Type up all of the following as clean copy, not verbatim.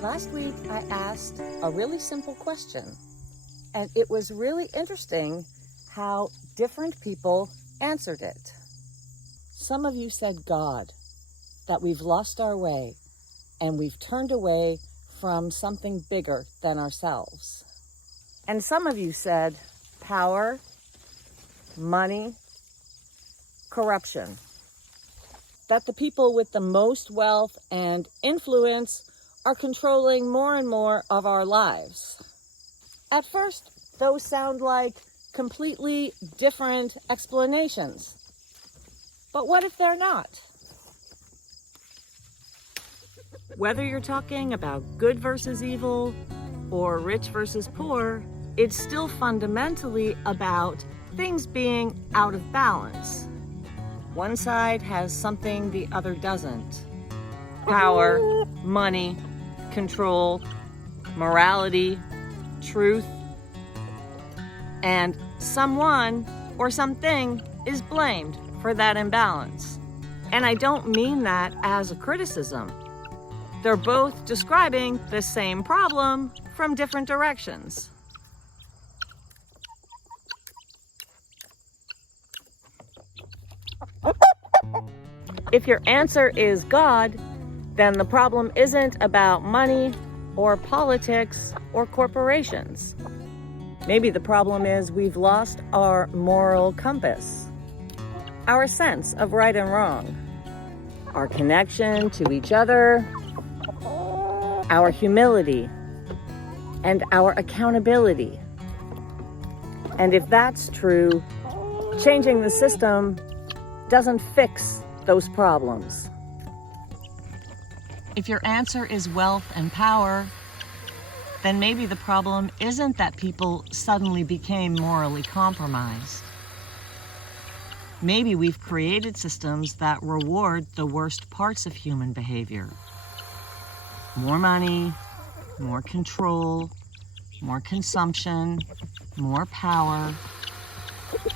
Last week, I asked a really simple question, and it was really interesting how different people answered it. Some of you said God, that we've lost our way and we've turned away from something bigger than ourselves. And some of you said power, money, corruption. That the people with the most wealth and influence are controlling more and more of our lives. At first, those sound like completely different explanations. But what if they're not? Whether you're talking about good versus evil or rich versus poor, it's still fundamentally about things being out of balance. One side has something the other doesn't. Power, money, control, morality, truth, and someone or something is blamed for that imbalance. And I don't mean that as a criticism. They're both describing the same problem from different directions. If your answer is God, then the problem isn't about money or politics or corporations. Maybe the problem is we've lost our moral compass, our sense of right and wrong, our connection to each other, our humility, and our accountability. And if that's true, changing the system doesn't fix those problems. If your answer is wealth and power, then maybe the problem isn't that people suddenly became morally compromised. Maybe we've created systems that reward the worst parts of human behavior. More money, more control, more consumption, more power.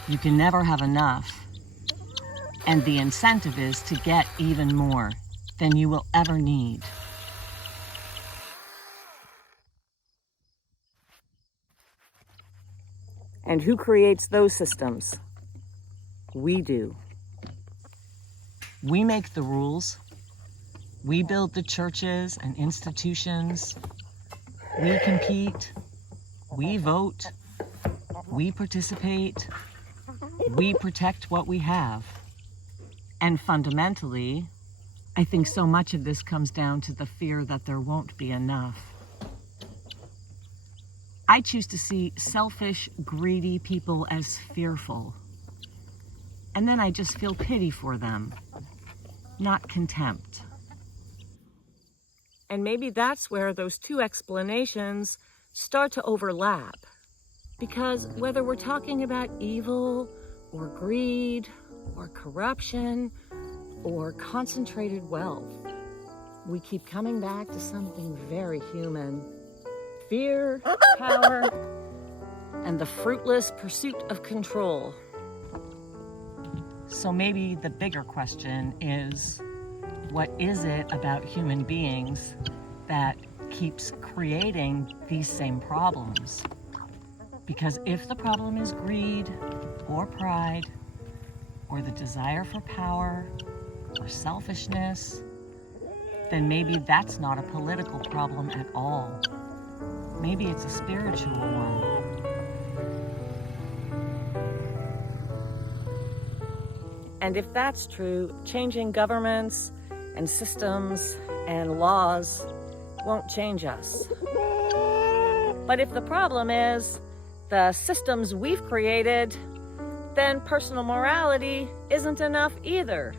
You can never have enough. And the incentive is to get even more than you will ever need. And who creates those systems? We do. We make the rules. We build the churches and institutions. We compete. We vote. We participate. We protect what we have. And fundamentally, I think so much of this comes down to the fear that there won't be enough. I choose to see selfish, greedy people as fearful. And then I just feel pity for them, not contempt. And maybe that's where those two explanations start to overlap. Because whether we're talking about evil or greed or corruption or concentrated wealth, we keep coming back to something very human. Fear, power, and the fruitless pursuit of control. So maybe the bigger question is, what is it about human beings that keeps creating these same problems? Because if the problem is greed or pride or the desire for power or selfishness, then maybe that's not a political problem at all. Maybe it's a spiritual one. And if that's true, changing governments and systems and laws won't change us. But if the problem is the systems we've created, then personal morality isn't enough either.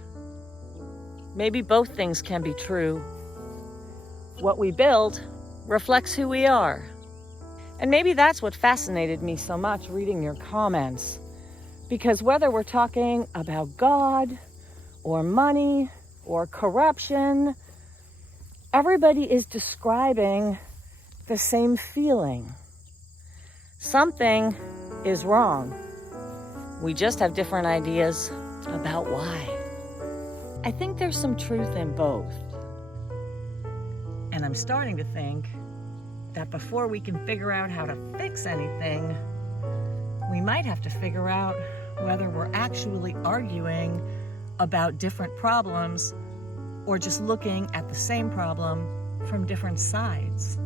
Maybe both things can be true. What we build reflects who we are. And maybe that's what fascinated me so much reading your comments. Because whether we're talking about God or money or corruption, everybody is describing the same feeling. Something is wrong. We just have different ideas about why. I think there's some truth in both. And I'm starting to think that before we can figure out how to fix anything, we might have to figure out whether we're actually arguing about different problems or just looking at the same problem from different sides.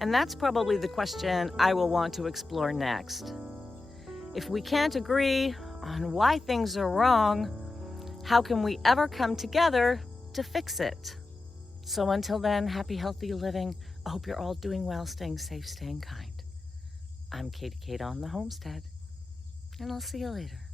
And that's probably the question I will want to explore next. If we can't agree on why things are wrong, how can we ever come together to fix it? So until then, happy, healthy living. I hope you're all doing well, staying safe, staying kind. I'm Katie Kate on the Homestead, and I'll see you later.